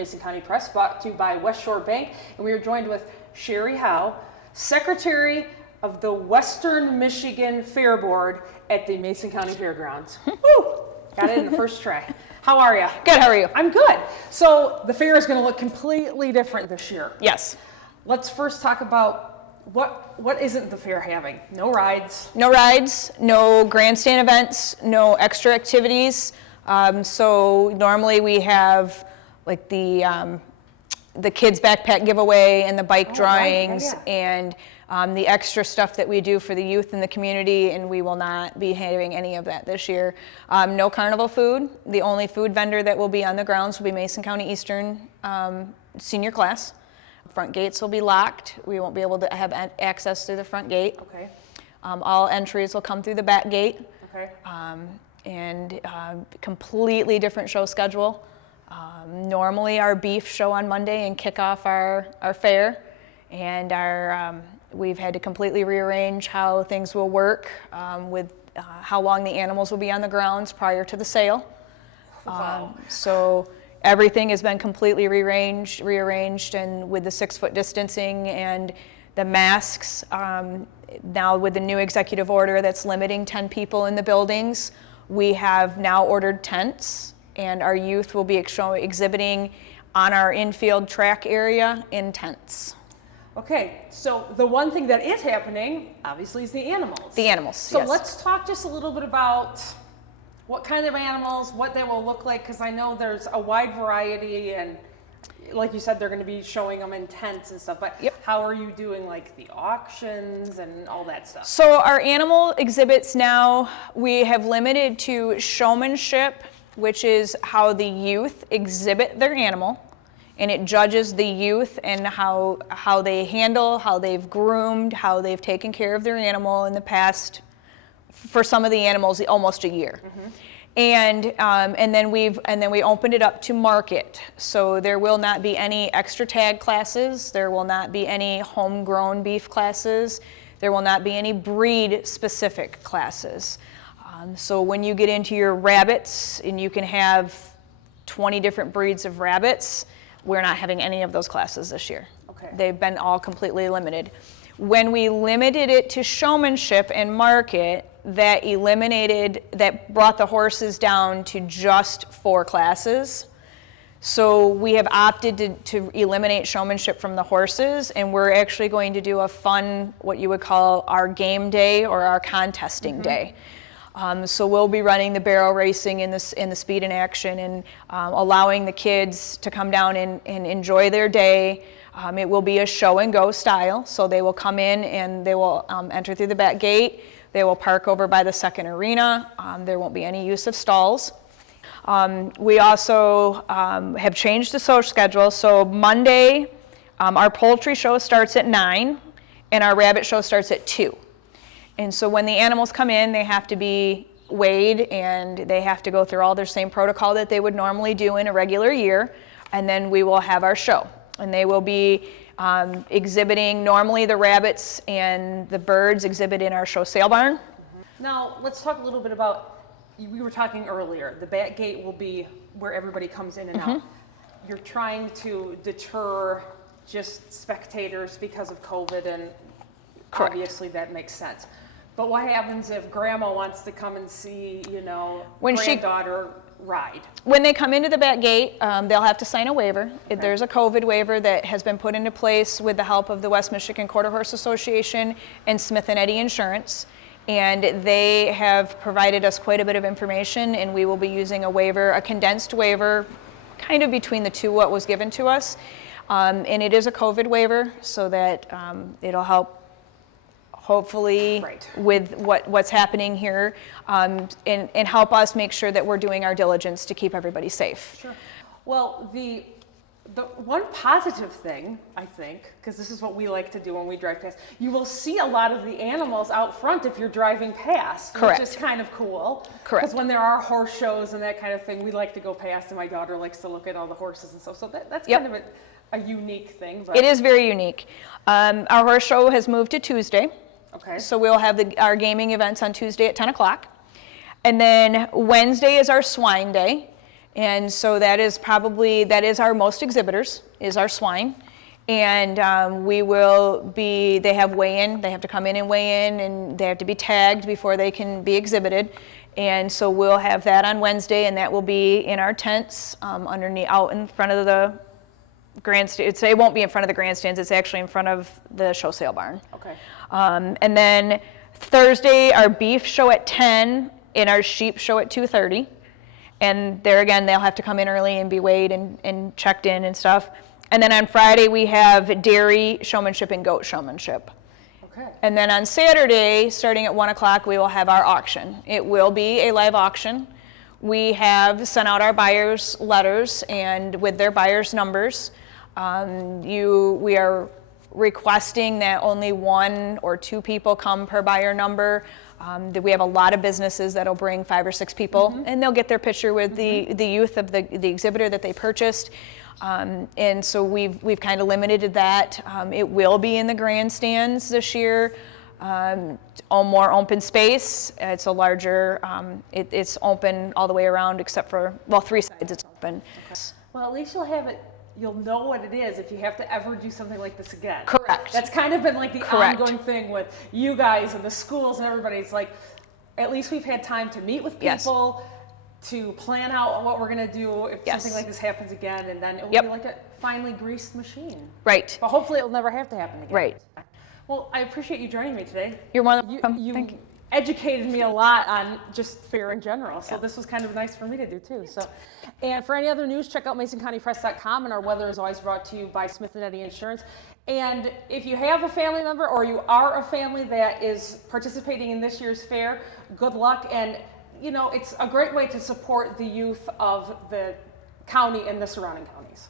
Mason County Press, brought to you by West Shore Bank. And we are joined with Sheri Howe, Secretary of the Western Michigan Fair Board at the Mason County Fairgrounds. Woo! Got it in the first try. How are you? Good, how are you? I'm good. So the fair is going to look completely different this year. Yes. Let's first talk about what isn't the fair having? No rides. No rides, no grandstand events, no extra activities. So normally we have like the kids backpack giveaway and the bike drawings and the extra stuff that we do for the youth in the community, and we will not be having any of that this year. No carnival food. The only food vendor that will be on the grounds will be Mason County Eastern senior class. Front gates will be locked. We won't be able to have access through the front gate. Okay. All entries will come through the back gate. Okay. And completely different show schedule. Normally our beef show on Monday and kick off our fair, and we've had to completely rearrange how things will work with how long the animals will be on the grounds prior to the sale. Wow. So everything has been completely rearranged, and with the 6-foot distancing and the masks, now with the new executive order that's limiting 10 people in the buildings, we have now ordered tents, and our youth will be exhibiting on our infield track area in tents. Okay, so the one thing that is happening, obviously, is the animals. The animals, So yes. let's talk just a little bit about what kind of animals, what they will look like, because I know there's a wide variety, and like you said, they're going to be showing them in tents and stuff, but how are you doing like the auctions and all that stuff? So our animal exhibits now, we have limited to showmanship, which is how the youth exhibit their animal, and it judges the youth and how they handle, how they've groomed, how they've taken care of their animal in the past, for some of the animals, almost a year. Mm-hmm. And then we opened it up to market. So there will not be any extra tag classes. There will not be any homegrown beef classes. There will not be any breed specific classes. So when you get into your rabbits, and you can have 20 different breeds of rabbits, we're not having any of those classes this year. Okay. They've been all completely limited. When we limited it to showmanship and market, that brought the horses down to just 4 classes. So we have opted to eliminate showmanship from the horses, and we're actually going to do a fun, what you would call our game day or our contesting day. So we'll be running the barrel racing in the speed and action, and allowing the kids to come down and enjoy their day. It will be a show and go style, so they will come in and they will enter through the back gate. They will park over by the second arena. There won't be any use of stalls. We also have changed the show schedule. So Monday, our poultry show starts at 9, and our rabbit show starts at 2. And so when the animals come in, they have to be weighed, and they have to go through all their same protocol that they would normally do in a regular year. And then we will have our show. And they will be exhibiting, normally the rabbits and the birds exhibit in our show sale barn. Mm-hmm. Now, let's talk a little bit about, we were talking earlier, the back gate will be where everybody comes in and out. You're trying to deter just spectators because of COVID, and Correct. Obviously that makes sense. But what happens if grandma wants to come and see, When granddaughter ride? When they come into the back gate, they'll have to sign a waiver. Okay. There's a COVID waiver that has been put into place with the help of the West Michigan Quarter Horse Association and Smith & Eddy Insurance. And they have provided us quite a bit of information, and we will be using a waiver, a condensed waiver, kind of between the two what was given to us. And it is a COVID waiver, so that it'll help hopefully with what's happening here, and help us make sure that we're doing our diligence to keep everybody safe. Sure. Well, the one positive thing, I think, because this is what we like to do when we drive past, you will see a lot of the animals out front if you're driving past. Correct. Which is kind of cool. Correct. Because when there are horse shows and that kind of thing, we like to go past, and my daughter likes to look at all the horses and stuff. So that's kind of a unique thing. But. It is very unique. Our horse show has moved to Tuesday. Okay. So we'll have our gaming events on Tuesday at 10 o'clock. And then Wednesday is our swine day. And so that is our most exhibitors, is our swine. And they have weigh-in, they have to come in and weigh in, and they have to be tagged before they can be exhibited. And so we'll have that on Wednesday, and that will be in our tents underneath, out in front of the grandstands. It won't be in front of the grandstands, it's actually in front of the show sale barn. Okay. And then Thursday, our beef show at 10 and our sheep show at 2:30. And there again, they'll have to come in early and be weighed and checked in and stuff. And then on Friday, we have dairy showmanship and goat showmanship. Okay. And then on Saturday, starting at 1 o'clock, we will have our auction. It will be a live auction. We have sent out our buyers' letters and with their buyers' numbers. We are requesting that only 1 or 2 people come per buyer number. We have a lot of businesses that'll bring 5 or 6 people, and they'll get their picture with the youth of the exhibitor that they purchased. And so we've kind of limited that. It will be in the grandstands this year. More open space. It's a larger. It's open all the way around except for 3 sides. It's open. Okay. Well, at least you'll have it. You'll know what it is if you have to ever do something like this again. Correct. That's kind of been like the ongoing thing with you guys and the schools and everybody. It's like, at least we've had time to meet with people, to plan out what we're going to do if something like this happens again, and then it will be like a finely greased machine. Right. But hopefully it'll never have to happen again. Right. Well, I appreciate you joining me today. You're welcome. You educated me a lot on just fair in general, so this was kind of nice for me to do too. So, and for any other news, check out MasonCountyPress.com, and our weather is always brought to you by Smith & Eddy Insurance. And if you have a family member or you are a family that is participating in this year's fair, good luck. And you know, it's a great way to support the youth of the county and the surrounding counties.